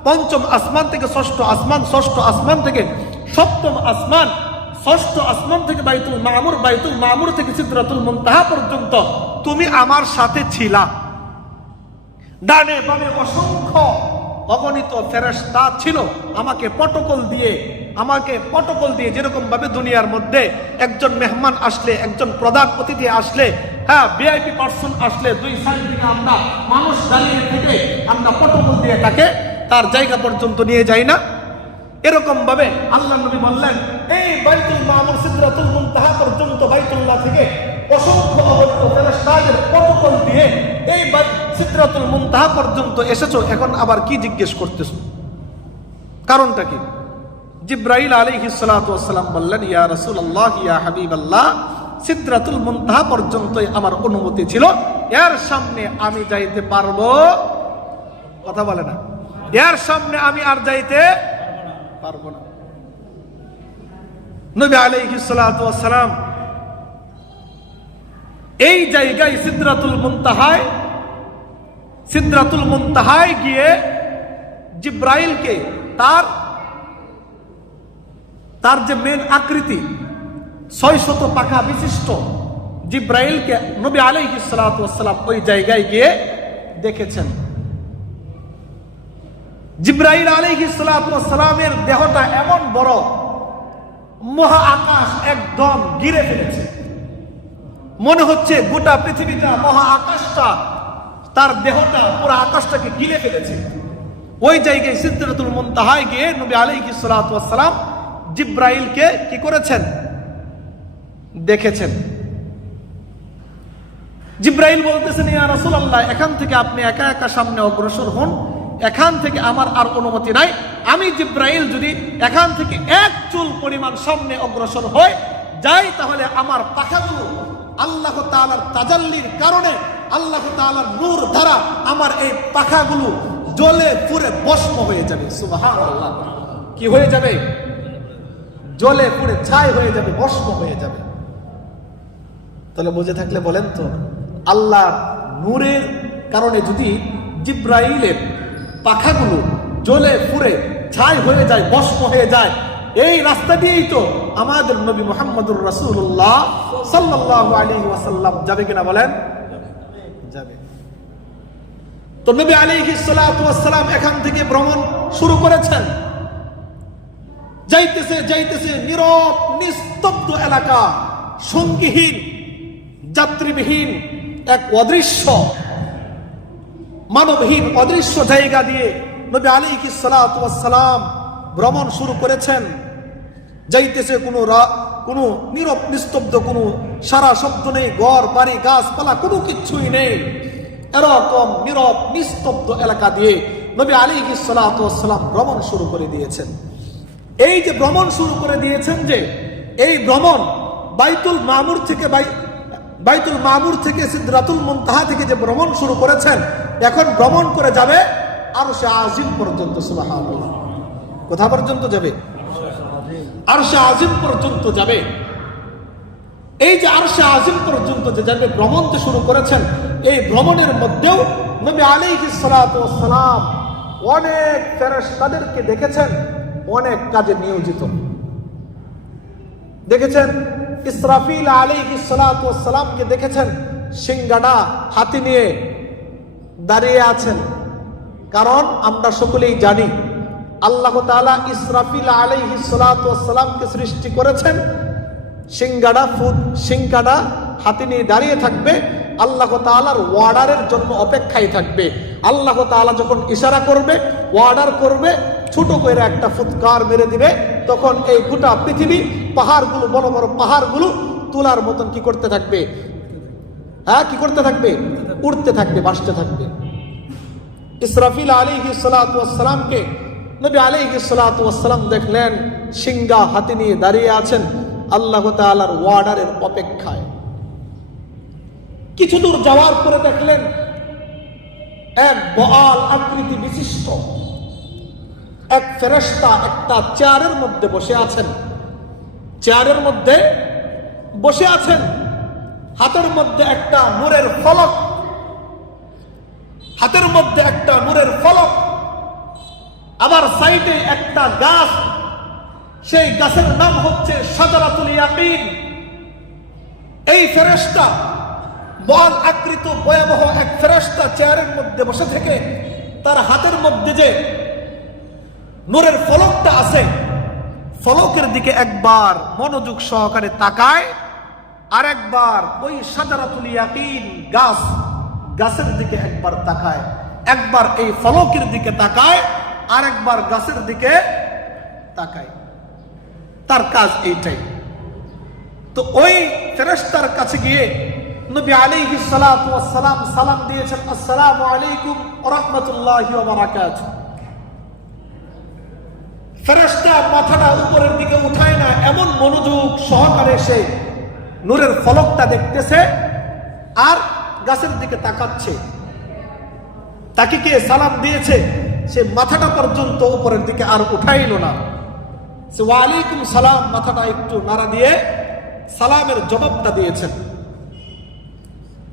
পঞ্চম আসমান থেকে ষষ্ঠ আসমান, ষষ্ঠ আসমান থেকে সপ্তম আসমান, ষষ্ঠ আসমান থেকে বাইতুল মামুর, বাইতুল মামুর থেকে সিদরাতুল মুনতাহা পর্যন্ত তুমি আমার সাথে ছিলা। ডানে বামে অসংখ্য অগণিত ফেরেশতা ছিল আমাকে প্রটোকল দিয়ে, যেরকম ভাবে দুনিয়ার মধ্যে একজন মেহমান আসলে, একজন প্রধান অতিথি আসলে, হ্যাঁ, ভিআইপি পার্সন আসলে, দুই সাইড থেকে আমরা মানুষ দাঁড়িয়ে থেকে আমরা প্রটোকল দিয়ে তাকে তার জায়গা পর্যন্ত নিয়ে যাই না? এরকম ভাবে আল্লাহ নবী বললেন, এই বাইতুল মামুর সিদরাতুল মুনতাহা পর্যন্ত, বাইতুল্লাহ থেকে অসংখ্য অগণিত ফেরেশতাদের প্রটোকল দিয়ে এই সিদরাতুল মুনতাহা পর্যন্ত এসেছো, এখন আবার কি জিজ্ঞেস করতেছো? কারণটা কি? জিব্রাইল আলাইহিস সালাতু ওয়াস সালাম বললেন, ইয়া রাসূলুল্লাহ, ইয়া হাবিবাল্লাহ, সিদরাতুল মুনতাহা পর্যন্তই আমার অনুমতি ছিল, এর সামনে আমি যাইতে পারবো? কথা বলে না। এর সামনে আমি আর যাইতে পারবো না। নবী আলাইহিস সালাতু ওয়াস সালাম এই জায়গায় সিদরাতুল মুনতাহায় গিয়ে জিব্রাইলকে তার যে মেন আকৃতি 600 পাখা বিশিষ্ট জিব্রাইলকে নবী আলাইহিস সালাতু ওয়াস সালাম ওই জায়গায় গিয়ে দেখেছেন। জিব্রাইল আলাইহিস সালাতু ওয়াস সালামের দেহটা এমন বড়, মহা আকাশ একদম ঘিরে ফেলেছে। মনে হচ্ছে গোটা পৃথিবীটা, মহা আকাশটা, তার দেহটা, পুরো আকাশটাকে ঘিরে ফেলেছে। ওই জায়গায় সিদরাতুল মুনতাহায় গিয়ে নবী আলাইহিস সালাতু ওয়াস সালাম জিব্রাইলকে কি করেছেন? দেখেছেন। জিব্রাইল বলতেছেন, ইয়া রাসূলুল্লাহ, এখান থেকে আপনি একা একা সামনে অগ্রসর হন, এখান থেকে আমার আর অনুমতি নাই। আমি জিব্রাইল যদি এখান থেকে এক চুল পরিমাণ সামনে অগ্রসর হয় যাই, তাহলে আমার পাখাগুলো আল্লাহ তাআলার তাজাল্লির কারণে, আল্লাহ তাআলার নূর দ্বারা আমার এই পাখাগুলো জ্বলে পুড়ে ভস্ম হয়ে যাবে। সুবহানাল্লাহ। কি হয়ে যাবে? জ্বলে পুড়ে ছাই হয়ে যাবে, ভস্ম হয়ে যাবে। তাহলে বুঝে থাকলে বলেন তো, আল্লাহর নূরের কারণে যদি জিব্রাইলের পাখাগুলো জ্বলে পুড়ে ছাই হয়ে যায়, ভস্ম হয়ে যায়, এই রাস্তা দিয়েই তো আমাদের নবী মুহাম্মদুর রাসূলুল্লাহ সাল্লাল্লাহু আলাইহি ওয়াসাল্লাম যাবে কিনা বলেন? যাবে। তো নবী আলাইহিস সালাতু ওয়াস সালাম এখান থেকে ভ্রমণ শুরু করেছেন। যাইতেছে যাইতেছে নীরব নিস্তব্ধ এলাকা, সঙ্গীহীন, যাত্রীবিহীন, এক অদৃশ্য, মানবহীন অদৃশ্য জায়গা দিয়ে নবী আলাইহিস সালাতু ওয়াস সালাম ভ্রমণ শুরু করেছেন। যাইতেছে কোনো কোনো নীরব নিস্তব্ধ, কোনো সারা শব্দ নেই, ঘর বাড়ি গাছপালা কোনো কিচ্ছুই নেই, এরকম নীরব নিস্তব্ধ এলাকা দিয়ে নবী আলাইহিস সালাতু ওয়াস সালাম ভ্রমণ শুরু করে দিয়েছেন। এই যে ভ্রমণ শুরু করে দিয়েছেন, যে এই ভ্রমণ বাইতুল মামুর থেকে সিদরাতুল মুনতাহা থেকে যে ভ্রমণ শুরু করেছেন, এখন ভ্রমণ করে যাবে আরশে আজিম পর্যন্ত। সুবহানাল্লাহ। কোথা পর্যন্ত যাবে? আরশে আজিম পর্যন্ত যাবে। এই যে আরশে আজিম পর্যন্ত যে যাবে ভ্রমণ যে শুরু করেছেন, এই ভ্রমণের মধ্যেও নবী আলাইহিস সালাতু ওয়াস সালাম অনেক ফেরেশতাদেরকে দেখেছেন অনেক কাজে নিয়োজিত। দেখেছেন ইসরাফিল আলাইহিস সালাতু ওয়াস সালামকে দেখেছেন সিংগাড়া হাতে নিয়ে দাঁড়িয়ে আছেন। কারণ আমরা সকলেই জানি আল্লাহ তাআলা ইসরাফিল আলাইহিস সালাতু ওয়াস সালামকে সৃষ্টি করেছেন সিংগাড়া হাতে নিয়ে দাঁড়িয়ে থাকবে, আল্লাহ তাআলার ওয়ার্ডারের জন্য অপেক্ষায় থাকবে। আল্লাহ তাআলা যখন ইশারা করবে, ওয়ার্ডার করবে, ছোট করে একটা ফুৎকার মেরে দিবে, তখন এই গোটা পৃথিবী পাহাড়গুলো, বড় বড় পাহাড়গুলো তুলার মতন কি করতে থাকবে? কি করতে থাকবে? উড়তে থাকবে, ভাসতে থাকবে। ইসরাফিল আলাইহিস সালাতু ওয়াস সালামকে নবী আলাইহিস সালাতু ওয়াস সালাম দেখলেন সিংহা হাতে নিয়ে দাঁড়িয়ে আছেন আল্লাহ তাআলার ওয়ার্ডারের অপেক্ষায়। কিছু দূর যাওয়ার পরে দেখলেন এক বআল আকৃতি বিশিষ্ট এক ফেরেশতা একটা চেয়ারের মধ্যে বসে আছেন। চেয়ারের মধ্যে বসে আছেন, হাতের মধ্যে একটা নূরের ফলক, হাতের মধ্যে একটা নূরের ফলক, আবার সাইডে একটা গাছ, সেই গাছের নাম হচ্ছে শাজারাতুল ইয়াকিন। এই ফেরেশতা বল আকৃত ভয়াবহ এক ফেরেশতা চেয়ারের মধ্যে বসে থেকে তার হাতের মধ্যে যে নূরের ফলকটা আছে, ফলকের দিকে একবার মনোযোগ সহকারে তাকায়, আর একবার ওই শাজারাতুল ইয়াকিন গাছের দিকে একবার তাকায়, একবার এই ফলকের দিকে তাকায়, আর একবার গাছের দিকে তাকায়। তার কাজ এইটাই। তো ওই ফেরেশতার কাছে গিয়ে নবী আলাইহিস সালাতু ওয়াস সালাম সালাম দিয়েছেন, আসসালামু আলাইকুম ওয়া রাহমাতুল্লাহি ওয়া বারাকাতুহু। ফেরেশতা মাথাটা উপরের দিকে উঠায় না, এমন মনোযোগ সহকারে সে নূরের ফলকটা দেখতেছে আর গাছের দিকে তাকাচ্ছে। তাকে কে সালাম দিয়েছে, সে মাথাটা পর্যন্ত উপরের দিকে আর উঠাইল না। সে ওয়ালাইকুম সালাম মাথাটা একটু নাড়া দিয়ে সালামের জবাবটা দিয়েছেন।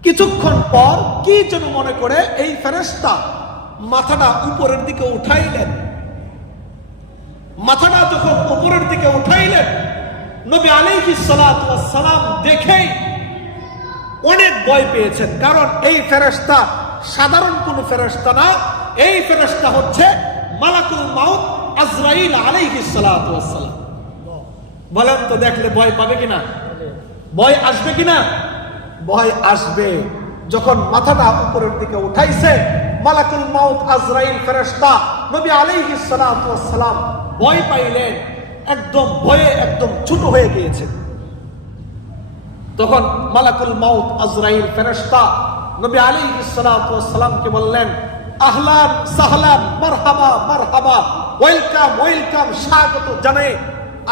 কিছুক্ষণ পর কি যেন মনে করে এই ফেরেশতা মাথাটা উপরের দিকে উঠাইলেন। মাথাটা যখন উপরের দিকে উঠাইলেন, নবী আলাইহিস সালাতু ওয়াস সালাম দেখেই অনেক ভয় পেয়েছেন। কারণ এই ফেরেশতা সাধারণ কোন ফেরেশতা না, এই ফেরেশতা হচ্ছে মালাকুল মাউত আজরাইল আলাইহিস সালাতু ওয়াস সালাম। বলেন তো, দেখলে ভয় পাবে কিনা? ভয় আসবে কিনা? ভয় আসবে। যখন মাথাটা উপরের দিকে উঠাইছে মালাকুল মাউত আজরাইল ফেরেশতা, নবী আলাইহিস সালাতু ওয়াস সালাম ভয় পাইলেন, একদম ভয়ে একদম ছোট হয়ে গিয়েছে। তখন মালাকুল মাউত আজরাইল ফেরেশতা নবী আলাইহিস সালাতু ওয়াস সালামকে বললেন, আহলান সাহলান মারহাবা মারহাবা, ওয়েলকাম ওয়েলকাম, স্বাগত জানাই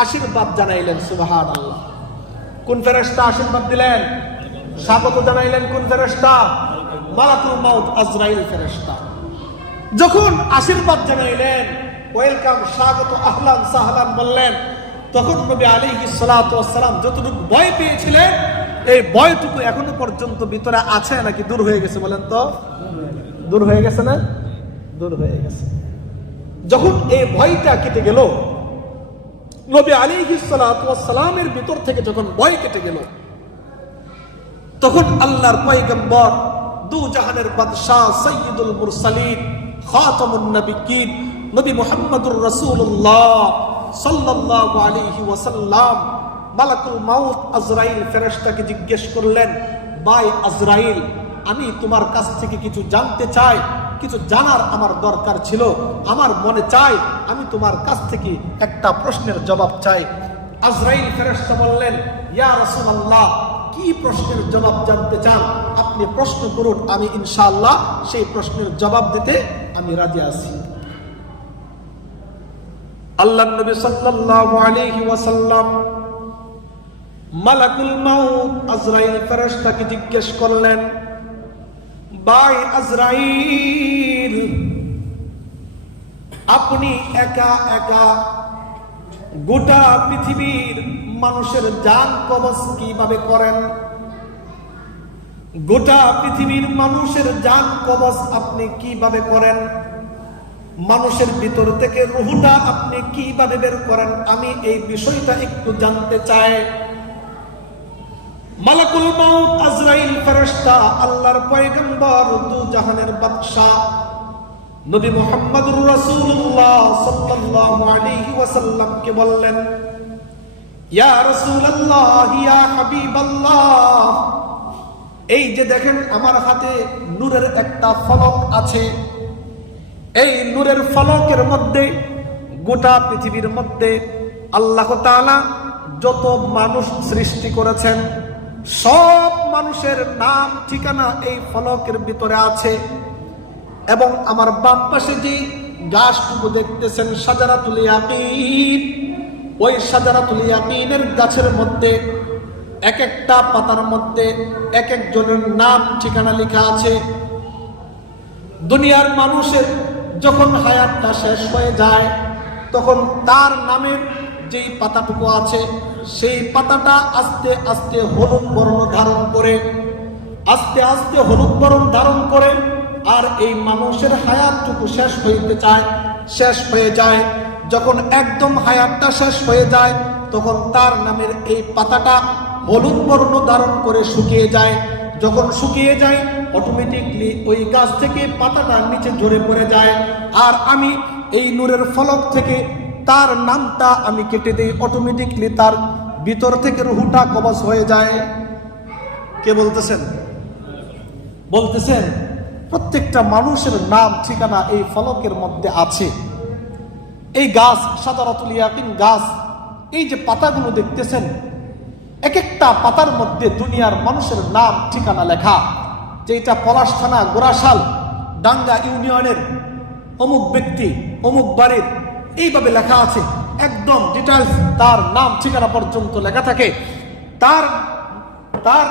আশীর্বাদ জানাইলেন। সুবহানাল্লাহ। কোন ফেরেশতা আশীর্বাদ দিলেন, স্বাগত জানাইলেন? কোন ফেরেশতা? মালাকুল মাউত আজরাইল ফেরেশতা। যখন আশীর্বাদ জানাইলেন, ওয়েলকাম, স্বাগত, আহলান সাহলান বললেন, তখন নবী আলাইহিস সালাতু ওয়াস সালাম যতটুকু ভয় পেয়েছিলেন, এই ভয়টুকু এখনো পর্যন্ত ভিতরে আছে নাকি দূর হয়ে গেছে? বলেন তো, দূর হয়ে গেছে না? দূর হয়ে গেছে। যখন এই ভয়টা কেটে গেল, নবী আলাইহিস সালাতু ওয়াস সালামের ভিতর থেকে যখন ভয় কেটে গেল, তখন আল্লাহর পয়গম্বর, দু জাহানের বাদশাহ, সাইয়্যিদুল মুরসালিন, খাতামুন নবিয়্যিন, নবী মুহাম্মদুর রাসূলুল্লাহ সাল্লাল্লাহু আলাইহি ওয়াসাল্লাম মালাকুল মাউত আজরাইল ফেরেশতাকে জিজ্ঞেস করলেন, ভাই আজরাইল, আমি তোমার কাছ থেকে কিছু জানতে চাই, কিছু জানার আমার দরকার ছিল, আমার মনে চাই আমি তোমার কাছ থেকে একটা প্রশ্নের জবাব চাই। আজরাইল ফেরেশতা বললেন, ইয়া রাসূলুল্লাহ, কি প্রশ্নের জবাব জানতে চান? আপনি প্রশ্ন করুন, আমি ইনশাআল্লাহ সেই প্রশ্নের জবাব দিতে আমি রাজি আছি। আল্লাহর নবী সাল্লাল্লাহু আলাইহি ওয়াসাল্লাম মালাকুল মাউত আজরাইল ফেরেশতাকে জিজ্ঞেস করলেন, ভাই আজরাইল, আপনি একা একা গোটা পৃথিবীর মানুষের জান কবজ কিভাবে করেন? গোটা পৃথিবীর মানুষের জান কবজ আপনি কিভাবে করেন? মানুষের ভিতর থেকে রূহটা আপনি কিভাবে বের করেন? আমি এই বিষয়টা একটু জানতে চাই। মালাকুল মাউত আজরাইল ফেরেশতা আল্লাহর পয়গম্বর, দু জাহানের বাদশা নবী মুহাম্মদুর রাসূলুল্লাহ সাল্লাল্লাহু আলাইহি ওয়াসাল্লামকে বললেন, ইয়া রাসূলুল্লাহ, ইয়া হাবিবাল্লাহ, এই যে দেখেন আমার হাতে নূরের একটা ফলক আছে, এই নূরের ফলকের মধ্যে গোটা পৃথিবীর মধ্যে আল্লাহ তাআলা যত মানুষ সৃষ্টি করেছেন সব মানুষের নাম ঠিকানা এই ফলকের ভিতরে আছে। এবং আমার বাম পাশে যে গাছটুকু দেখতেছেন শাজারাতুল ইয়াকিন, ওই শাজারাতুল ইয়াকিনের গাছের মধ্যে এক একটা পাতার মধ্যে এক একজনের নাম ঠিকানা লেখা আছে। দুনিয়ার মানুষের যখন হায়াতটা শেষ হয়ে যায় তখন তার নামের যেই পাতাটুকু আছে সেই পাতাটা আস্তে আস্তে হলুদ বর্ণ ধারণ করে, আস্তে আস্তে হলুদ বর্ণ ধারণ করে, আর এই মানুষের হায়াতটুকু শেষ হয়ে যায়। যখন একদম হায়াতটা শেষ হয়ে যায় তখন তার নামের এই পাতাটা হলুদ বর্ণ ধারণ করে শুকিয়ে যায়। যখন শুকিয়ে যায় অটোমেটিকলি ওই গাছ থেকে পাতাটা নিচে ঝরে পড়ে যায়, আর আমি এই নূরের ফলক থেকে তার নামটা আমি কেটে দিই, অটোমেটিকলি তার ভিতর থেকে রূহটা কবজ হয়ে যায়। কে বলতেছেন? প্রত্যেকটা মানুষের নাম ঠিকানা এই ফলকের মধ্যে আছে। এই গাছ শাজারাতুল ইয়াকিন গাছ, এই যে পাতাগুলো দেখতেছেন, এক একটা পাতার মধ্যে দুনিয়ার মানুষের নাম ঠিকানা লেখা। যেটা পলাশ থানা গোরাশাল ডাঙ্গা ইউনিয়নের অমুক ব্যক্তি অমুক বাড়ির, এইভাবে লেখা আছে, একদম ডিটেইলস তার নাম ঠিকানা পর্যন্ত লেখা থাকে। তার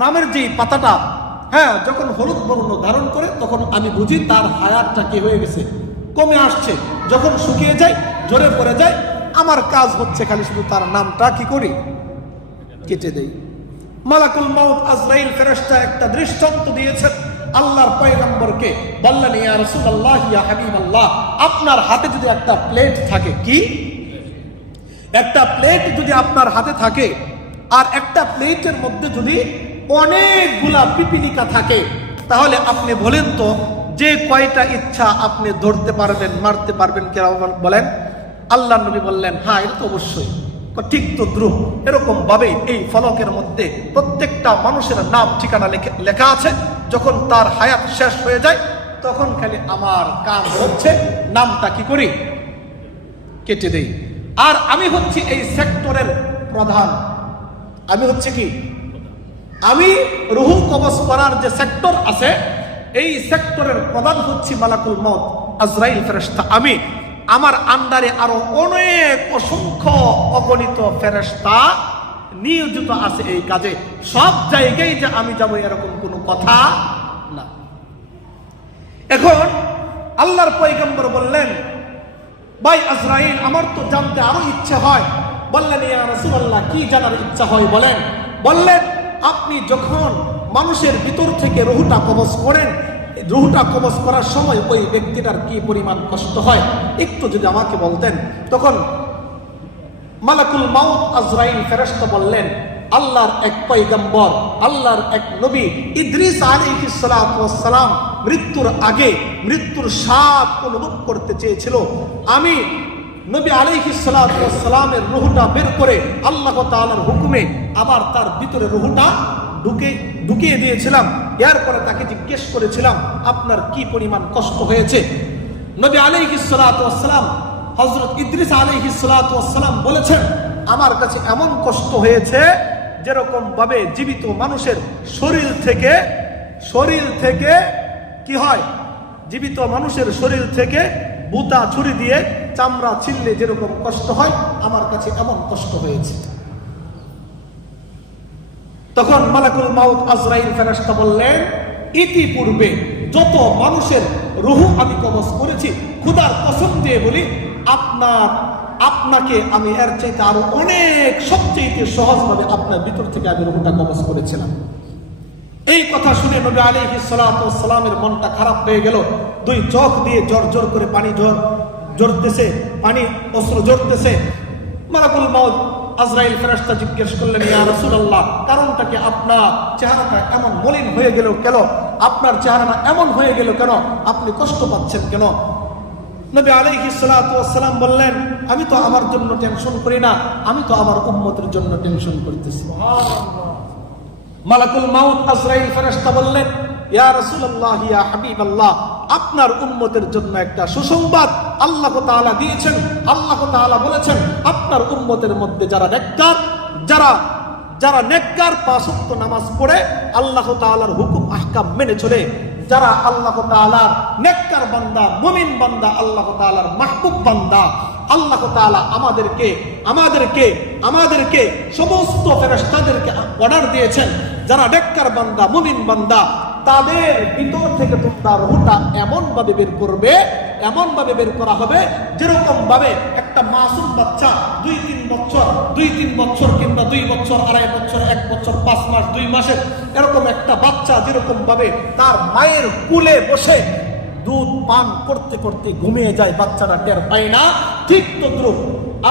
নামের যে পাতাটা যখন হলুদ বর্ণ ধারণ করে তখন আমি বুঝি তার হায়াতটা কি হয়ে গেছে, কমে আসছে। যখন শুকিয়ে যায়, ঝরে পড়ে যায়, আমার কাজ হচ্ছে খালি শুধু তার নামটা কি করি, কেটে দেই। মালাকুল মাউত আজরাইল ফেরেশতা একটা দৃষ্টান্ত দিয়েছেন আল্লাহর পয়গম্বরকে, বললেন, ইয়া রাসূলুল্লাহ, ইয়া হাবিবাল্লাহ, আপনার হাতে যদি একটা প্লেট থাকে, কি একটা প্লেট যদি আপনার হাতে থাকে, আর একটা প্লেটের মধ্যে যদি অনেকগুলা পিপিলিকা থাকে, তাহলে আপনি বলেন তো যে কয়টা ইচ্ছা আপনি ধরতে পারবেন, মারতে পারবেন? কেমন বলেন? আল্লাহ নবী বললেন, হ্যাঁ, এটা তো অবশ্যই। ঠিক তো দ্রুপ এরকম ভাবে এই ফলকের মধ্যে প্রত্যেকটা মানুষের নাম ঠিকানা লেখা আছে। যখন তার হায়াত শেষ হয়ে যায় তখন খালি আমার কাম হচ্ছে নামটা কি করি, কেটে দেই। আর আমি হচ্ছি এই সেক্টরের প্রধান। আমি হচ্ছে কি, আমি রূহ কবজ করার যে সেক্টর আছে এই সেক্টরের প্রধান হচ্ছে মালাকুল মউত আজরাইল ফেরেশতা। আমি আমার আন্ডারে আরো অনেক অসংখ্য অগণিত ফেরেশতা নিয়োজিত আছে এই কাজে। সব জায়গায় যে আমি যাব এরকম কোনো কথা না। এখন আল্লাহর পয়গম্বর বললেন, ভাই আজরাইল, আমার তো জানতে আরো ইচ্ছা হয়। বললেন, ইয়া রাসূলুল্লাহ, কি জানার ইচ্ছা হয় বললেন, আপনি যখন মানুষের ভিতর থেকে রূহটা কবজ করেন, রূহটা কবজ করার সময় ওই ব্যক্তিটার কি পরিমাণ কষ্ট হয় একটু যদি আমাকে বলতেন। তখন মালাকুল মাউত আজরাইল ফেরেশতা বললেন, আল্লাহর এক পয়গম্বর, আল্লাহর এক নবী ইদ্রিস আলাইহিস সালাতু ওয়াস সালাম মৃত্যুর আগে মৃত্যুর স্বাদ অনুভব করতে চেয়েছিল। আমি নবী আলাইহিস সালাতু ওয়াস সালামের রূহটা বের করে আল্লাহ তাআলার হুকুমে আবার তার ভিতরে রূহটা ঢুকিয়ে দিয়েছিলাম। এরপরে তাকে জিজ্ঞেস করেছিলাম, আপনার কি পরিমাণ কষ্ট হয়েছে? নবী আলাইহিস সালাতু ওয়াস সালাম হযরত ইদ্রিস আলাইহিস সালাতু ওয়াস সালাম বলেছেন, আমার কাছে এমন কষ্ট হয়েছে যেরকম ভাবে জীবিত মানুষের শরীর থেকে কি হয়, জীবিত মানুষের শরীর থেকে বুতা ছুরি দিয়ে চামড়া ছিললে যেরকম কষ্ট হয়, আমার কাছে এমন কষ্ট হয়েছে। তখন মালাকুল মাউত আজরাইল ফেরেশতা বললেন, ইতিপূর্বে যত মানুষের রূহ আমি কবজ করেছি, খোদার কসম দিয়ে বলি আপনাকে আমি এর চাইতে আরো অনেক সবচেয়ে সহজভাবে আপনার ভিতর থেকে আমি রূহটা কবজ করেছিলাম। এই কথা শুনে নবী আলাইহিস সালাতু ওয়াস সালামের মনটা খারাপ হয়ে গেল। দুই চোখ দিয়ে জোর করে পানি ঝরতেছে, পানি অশ্রু ঝরতেছে। মালাকুল মাউত আজরাইল ফেরেশতা জিজ্ঞেস করলেন, ইয়া রাসূলুল্লাহ, কারণটা কি? আপনার চেহারাটা এমন মলিন হয়ে গেল কেন? আপনার চেহারাটা এমন হয়ে গেল কেন? আপনি কষ্ট পাচ্ছেন কেন? নবী আলাইহিস সালাতু ওয়াস সালাম বললেন, আমি তো আমার জন্য টেনশন করি না, আমি তো আমার উম্মতের জন্য টেনশন করতেছি। মালাকুল মাউত আজরাইল ফেরেশতা বললেন, ইয়া রাসূলুল্লাহ, ইয়া হাবিবাল্লাহ, আপনার উম্মতের জন্য একটা সুসংবাদ আল্লাহ তাআলা দিয়েছেন। আল্লাহ তাআলা বলেছেন, আপনার উম্মতের মধ্যে যারা নেককার, যারা নেককার, পাঁচ ওয়াক্ত নামাজ পড়ে আল্লাহ তাআলার হুকুম আহকাম মেনে চলে, যারা আল্লাহ তাআলার নেককার বান্দা, মুমিন বান্দা, আল্লাহ তাআলার মাহবুব বান্দা, আল্লাহ তাআলা আমাদেরকে সমস্ত ফেরেশতাদেরকে অর্ডার দিয়েছেন, যারা নেককার বান্দা, মুমিন বান্দা, তাদের ভিতর থেকে তোমরা রূহটা এমন ভাবে বের করা হবে যেরকম ভাবে একটা মাসুম বাচ্চা 2-3 বছর কিংবা 2 বছর, 2.5 বছর, 1 বছর, 5 মাস, 2 মাসের এরকম একটা বাচ্চা যেরকম ভাবে তার মায়ের কোলে বসে দুধ পান করতে করতে ঘুমিয়ে যায়, বাচ্চাটা টের পায় না, ঠিক তদ্রুপ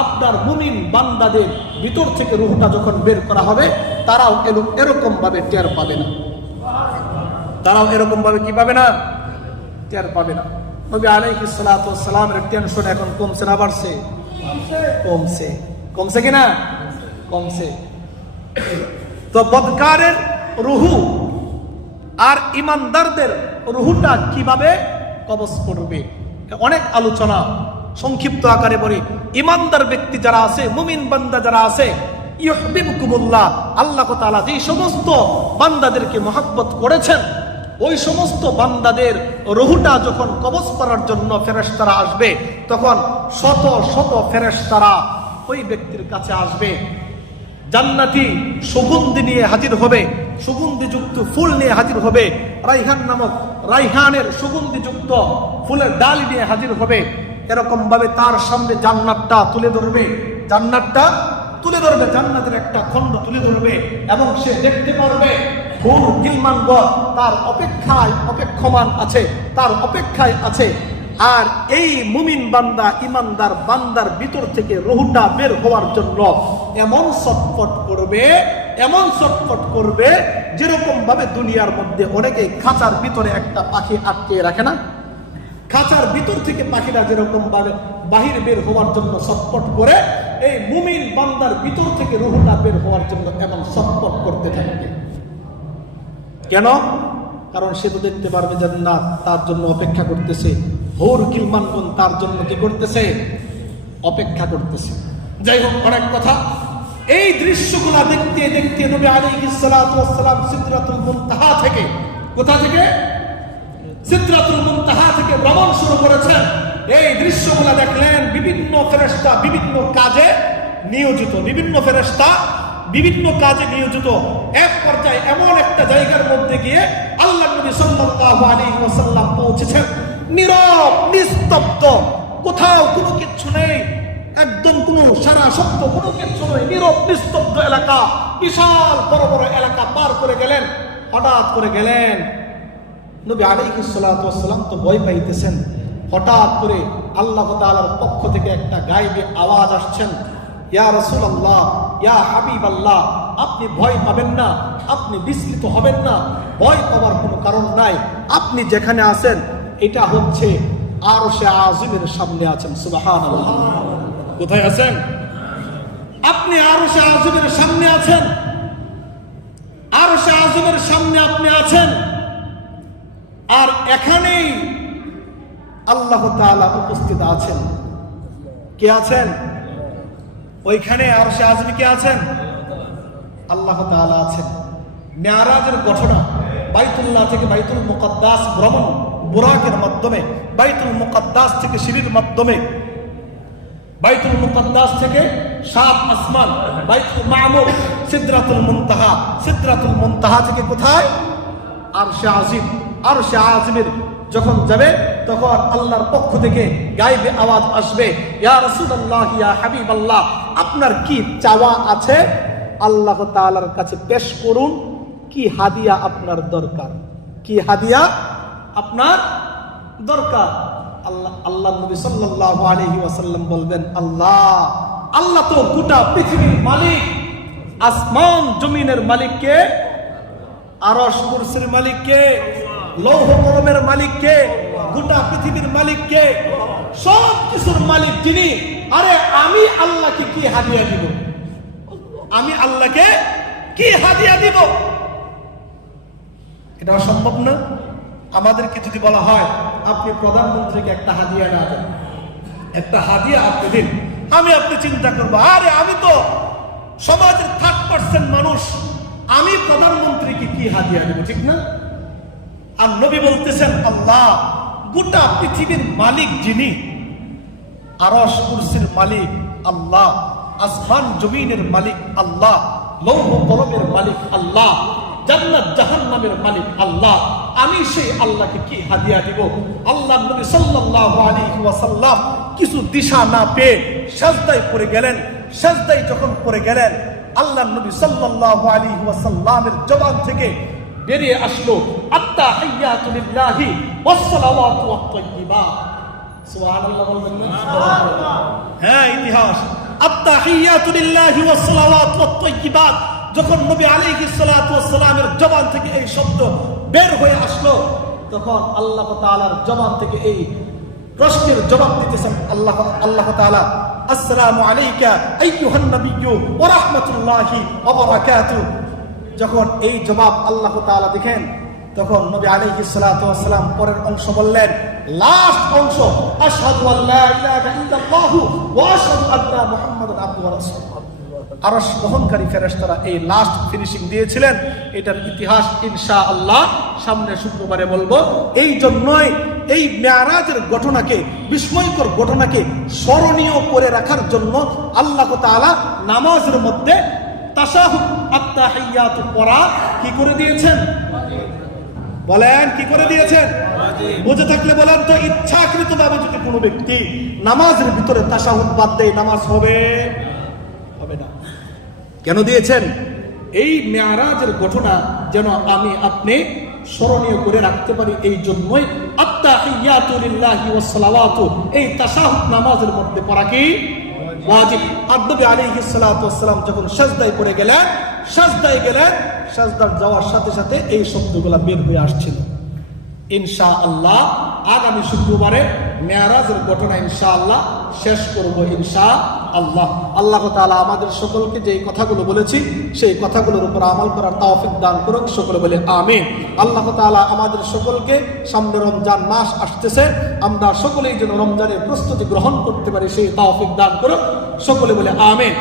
আপনার মুমিন বান্দাদের ভিতর থেকে রূহটা যখন বের করা হবে, তারাও এরকম ভাবে টের পাবে না। তারাও এরকম ভাবে কি পাবে না? টের পাবে না। নবী আলাইহিস সালাতু ওয়াস সালামের টেনশন এখন কমছে না বাড়ছে? কমছে কিনা? কমছে। তো বদকারের রূহ আর ইমানদারদের রূহটা কিভাবে কবজ করবে, অনেক আলোচনা। সংক্ষিপ্ত আকারে বলি, ইমানদার ব্যক্তি যারা আছে, মুমিন বান্দা যারা আছে, ইউহিব্বুকুমুল্লাহ, আল্লাহ তাআলা যে সমস্ত বান্দাদেরকে মহব্বত করেছেন, ওই সমস্ত বান্দাদের রূহটা যখন কবজ করার জন্য ফেরেশতারা আসবে, তখন শত শত ফেরেশতারা ওই ব্যক্তির কাছে আসবে। জান্নাতি সুগন্ধি নিয়ে হাজির হবে, সুগন্ধিযুক্ত ফুল নিয়ে হাজির হবে, রাইহান নামক রাইহানের সুগন্ধিযুক্ত ফুলের ডাল নিয়ে হাজির হবে। এরকম ভাবে তার সামনে জান্নাতটা তুলে ধরবে, জান্নাতের একটা খণ্ড তুলে ধরবে, এবং সে দেখতে পারবে হুর গিলমানগণ তার অপেক্ষমান আছে, তার অপেক্ষায় আছে। আর এই মুমিন বান্দা, ইমানদার বান্দার ভিতর থেকে রূহটা বের হওয়ার জন্য এমন ছটফট করবে যেরকম ভাবে দুনিয়ার মধ্যে অনেকে খাঁচার ভিতরে একটা পাখি আটকে রাখে না, খাঁচার ভিতর থেকে পাখিরা যেরকম ভাবে বাহির বের হওয়ার জন্য ছটফট করে, এই মুমিন বান্দার ভিতর থেকে রূহটা বের হওয়ার জন্য এমন ছটফট করতে থাকবে। কেন? কারণ সে তো দেখতে পারবে জান্নাত তার জন্য অপেক্ষা করতেছে, হুর গিলমানগণ তার জন্য কি করতেছে? অপেক্ষা করতেছে। যাই হোক, অনেক কথা। এই দৃশ্যগুলা দেখতে দেখতে নবী আলাইহিস সালাতু ওয়াস সালাম সিদরাতুল মুনতাহা থেকে, কোথা থেকে? সিদরাতুল মুনতাহা থেকে ভ্রমণ শুরু করেছেন। এই দৃশ্যগুলা দেখলেন, বিভিন্ন ফেরেশতা বিভিন্ন কাজে নিয়োজিত, এক পর্যায়ে এমন একটা জায়গার মধ্যে গিয়ে আল্লাহর নবী সাল্লাল্লাহু আলাইহি ওয়াসাল্লাম পৌঁছেছেন। নীরব, নিস্তব্ধ, কোথাও কোনো কিছু নেই, একদম কোনো সারা শব্দ, কোনো কিছু নেই, নীরব নিস্তব্ধ এলাকা, বিশাল বড় বড় এলাকা পার করে গেলেন। হঠাৎ করে গেলেন, নবী আলাইহিস সালাতু ওয়াস সালাম তো ভয় পাইতেছেন। হঠাৎ করে আল্লাহ তাআলার পক্ষ থেকে একটা গায়েবী আওয়াজ আসছেন, ইয়া রাসূলুল্লাহ, ইয়া হাবিবাল্লাহ, আপনি ভয় পাবেন না, আপনি বিস্মিত হবেন না, ভয় পাওয়ার কোনো কারণ নাই। আপনি যেখানে আছেন এটা হচ্ছে আরশে আজিমের সামনে আছেন। সুবহানাল্লাহ। কোথায় আছেন? আপনি আরশে আজিমের সামনে আছেন। আরশে আজিমের সামনে আপনি আছেন, আর এখানেই আল্লাহ তাআলা উপস্থিত আছেন। কে আছেন? ওইখানে আরশে আযমে কে আছেন? আল্লাহ তাআলা আছেন। মেরাজের ঘটনা বাইতুল্লাহ থেকে বাইতুল মুকাদ্দাস ভ্রমণ, বুরাকের মাধ্যমে বাইতুল মুকাদ্দাস থেকে সিঁড়ির মাধ্যমে, বাইতুল মুকাদ্দাস থেকে 7 আসমান, বাইতুল মামুর, সিদরাতুল মুনতাহা, সিদরাতুল মুনতাহা থেকে কোথায়? আরশে আজিম। আরশে আজিমের যখন যাবে তখন আল্লাহর পক্ষ থেকে গায়েবে আওয়াজ আসবে, ইয়া রাসূলুল্লাহ, ইয়া হাবিবাল্লাহ, আপনার কি চাওয়া আছে আল্লাহ তাআলার কাছে পেশ করুন। কি হাদিয়া আপনার দরকার? কি হাদিয়া আপনার দরকার? আল্লাহ নবী সাল্লাল্লাহু আলাইহি ওয়াসাল্লাম বলবেন, আল্লাহ তো গোটা পৃথিবীর মালিক, আসমান জমিনের মালিক কে? আরশ কুরসির মালিক কে? লৌহ কলমের মালিক কে? গোটা পৃথিবীর মালিক কে? সব কিছুর মালিক যিনি। আরে আমি আল্লাহকে কি হাদিয়া দিব? আমি আল্লাহকে কি হাদিয়া দিব? এটা সম্ভব না। আমাদেরকে যদি বলা হয় আপনি প্রধানমন্ত্রীকে একটা হাদিয়া না দেন, একটা হাদিয়া আপনি দিন, আমি আপনি চিন্তা করবো, আরে আমি তো সমাজের 3% মানুষ, আমি প্রধানমন্ত্রীকে কি হাদিয়া দেব? ঠিক না? আর নবী বলতেছেন, আল্লাহ গোটা পৃথিবীর মালিক যিনি, আরশ কুরসির মালিক আল্লাহ, আসমান জমিনের মালিক আল্লাহ, লৌহ কলমের মালিক আল্লাহ, জান্নাত জাহান্নামের মালিক আল্লাহ, আমি সেই আল্লাহকে কি হাদিয়া দিব? আল্লাহ নবী সাল্লাল্লাহু আলাইহি ওয়াসাল্লাম কিছু দিশা না পেয়ে সাজদায় পড়ে গেলেন। সাজদায় যখন পড়ে গেলেন, আল্লাহ নবী সাল্লাল্লাহু আলাইহি ওয়াসাল্লামের জবান থেকে বেরিয়ে আসলো, আত্তাহিয়াতু লিল্লাহি ওয়াস সালাওয়াতু ওয়াত তাইয়্যিবাত। সুবহানাল্লাহ বলবেন না? সুবহানাল্লাহ। হ্যাঁ, ইতিহাস। আত্তাহিয়াতু লিল্লাহি ওয়াস সালাওয়াতু ওয়াত তাইয়্যিবাত যখন নবী আলাইহিস সালাতু ওয়াস সালামের জবান থেকে এই শব্দ বের হয়ে আসলো, তখন আল্লাহ তাআলার জবান থেকে এই প্রশ্নের জবাব দিতেছেন আল্লাহ তাআলা, আসসালামু আলাইকা আইয়ুহান নাবিয়্যু ওয়া রাহমাতুল্লাহি ওয়া বারাকাতুহু। যখন এই জবাব আল্লাহ তাআলা দেখেন, তখন নবী আলাইহিস সালাতু ওয়াস সালাম পরের অংশ বললেন, লাস্ট অংশ, আশহাদু আল্লা ইলাহা ইল্লাল্লাহু ওয়া আশহাদু আন্না মুহাম্মাদান আবদুহু ওয়া রাসূলুহু। আরশ বহনকারী ফেরেশতারা এই লাস্ট ফিনিশিং দিয়েছিলেন। এটার ইতিহাস ইনশাআল্লাহ সামনে শুক্রবারে বলবো। এই জন্যই এই মেরাজের ঘটনাকে, বিস্ময়কর ঘটনাকে স্মরণীয় করে রাখার জন্য আল্লাহ তাআলা নামাজের মধ্যে তাশাহুদ, আত্তাহিয়াতু পড়া কি করে দিয়েছেন? বলেন, কি করে দিয়েছেন? বুঝে থাকলে বলেন তো, ইচ্ছাকৃতভাবে যদি কোনো ব্যক্তি নামাজের ভিতরে তাশাহুদ বাদ দেয়, নামাজ হবে না। কেন দিয়েছেন? এই মেরাজের ঘটনা যেন আমি আপনি স্মরণীয় করে রাখতে পারি, এই জন্যই আত্তাহিয়াতু লিল্লাহি ওয়াস সালাওয়াতু, এই তাশাহুদ নামাজের মধ্যে পড়া কি ওয়াজিব। আর নবী আলাইহিস সালাতু ওয়াস সালাম যখন সাজদায় পড়ে গেলেন, সাজদায় গেলেন, সাজদায় যাওয়ার সাথে সাথে এই শব্দগুলো বের হয়ে আসছিল। ইনশাআল্লাহ আগামী শুক্রবারে মেরাজের ঘটনা ইনশাআল্লাহ শেষ করব ইনশাআল্লাহ। আল্লাহ তাআলা আমাদের সকলকে যে কথাগুলো বলেছি সেই কথাগুলোর উপর আমল করার তৌফিক দান করুক, সকলে বলে আমিন। আল্লাহ তাআলা আমাদের সকলকে, সামনে রমজান মাস আসতেছে, আমরা সকলেই যেন রমজানের প্রস্তুতি গ্রহণ করতে পারি সেই তৌফিক দান করুক, সকলে বলে আমিন।